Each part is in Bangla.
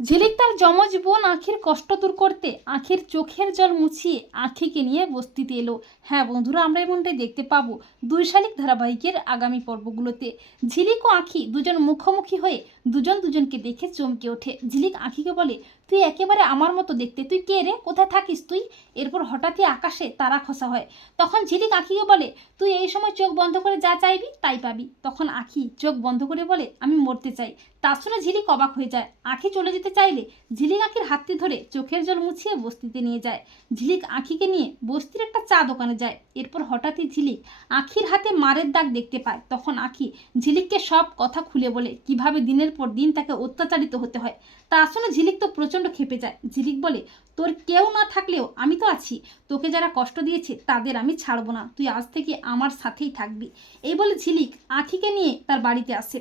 ঝিলিক তার যমজ বোন আখির কষ্ট দূর করতে আখির চোখের জল মুছিয়ে আখিকে নিয়ে বস্তিতে এলো। হ্যাঁ বন্ধুরা, আমরা এমনটাই দেখতে পাবো দুই শালিক ধারাবাহিকের আগামী পর্বগুলোতে। ঝিলিক ও আখি দুজন মুখোমুখি হয়ে দুজন দুজনকে দেখে চমকে ওঠে। ঝিলিক আখিকে বলে তুই একেবারে আমার মতো দেখতে। তুই কে রে? কোথায় থাকিস তুই? এরপর হঠাৎই আকাশে তারা খসা হয়। তখন ঝিলিক আখিকে বলে, তুই এই সময় চোখ বন্ধ করে যা চাইবি, তাই পাবি। তখন আখি চোখ বন্ধ করে বলে, আমি মরতে চাই। তা শুনে ঝিলিক অবাক হয়ে যায়। আখি চলে যেতে চাইলে ঝিলিক আখির হাতটি ধরে চোখের জল মুছিয়ে বস্তিতে নিয়ে যায়। ঝিলিক আখিকে নিয়ে বস্তির একটা চা দোকানে যায়। এরপর হঠাৎই ঝিলিক আখির হাতে মারের দাগ দেখতে পায়। তখন আখি ঝিলিককে সব কথা খুলে বলে, কীভাবে দিনের পর দিন তাকে অত্যাচারিত হতে হয়? তা শুনে ঝিলিক তো প্রচণ্ড খেপে যায়। ঝিলিক বলে তোর কেউ না থাকলেও আমি তো আছি। তোকে যারা কষ্ট দিয়েছে তাদের আমি ছাড়বো না। তুই আজ থেকে আমার সাথেই থাকবি। এই বলে ঝিলিক আঁখিকে নিয়ে তার বাড়িতে আসে।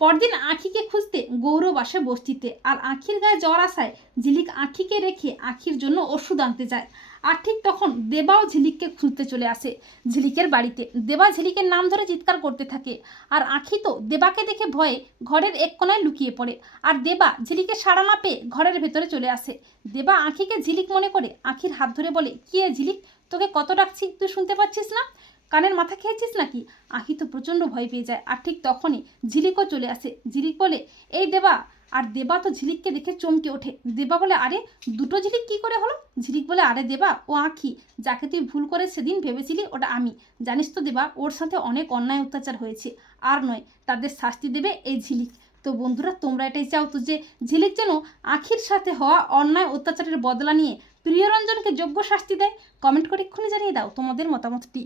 পরদিন আঁখিকে খুঁজতে গৌরব আসে বস্তিতে আর আঁখির গায়ে জ্বর আসায় ঝিলিক আঁখিকে রেখে আঁখির জন্য ওষুধ আনতে যায়। আর ঠিক তখন দেবাও ঝিলিককে খুঁজতে চলে আসে ঝিলিকের বাড়িতে। দেবা ঝিলিকের নাম ধরে চিৎকার করতে থাকে আর আঁখি তো দেবাকে দেখে ভয়ে ঘরের এক কোনায় লুকিয়ে পড়ে। আর দেবা ঝিলিকে সাড়া না পেয়ে ঘরের ভেতরে চলে আসে। দেবা আখিকে ঝিলিক মনে করে? আখির হাত ধরে বলে, কি রে ঝিলিক? তোকে কত ডাকছি? তুই শুনতে পাচ্ছিস না? কানের মাথা খেয়েছিস নাকি? আখি তো প্রচণ্ড ভয় পেয়ে যায়। আর ঠিক তখনই ঝিলিকও চলে আসে। ঝিলিক বলে, এই দেবা, আর দেবা তো ঝিলিককে দেখে চমকে ওঠে। দেবা বলে, আরে, দুটো ঝিলিক কি করে হলো? ঝিলিক বলে, আরে দেবা, ও আঁখি, যাকে তুই ভুল করে সেদিন ভেবেছিলি, ওটা আমি। জানিস তো দেবা, ওর সাথে অনেক অন্যায় অত্যাচার হয়েছে। আর নয়, তাদের শাস্তি দেবে এই ঝিলিক। তো বন্ধুরা, তোমরা এটাই চাও তো যে ঝিলিক যেন আখির সাথে হওয়া অন্যায় অত্যাচারের বদলা নিয়ে প্রিয়রঞ্জনকে যোগ্য শাস্তি দেয়? কমেন্ট করে এক্ষুনি জানিয়ে দাও তোমাদের মতামতটি।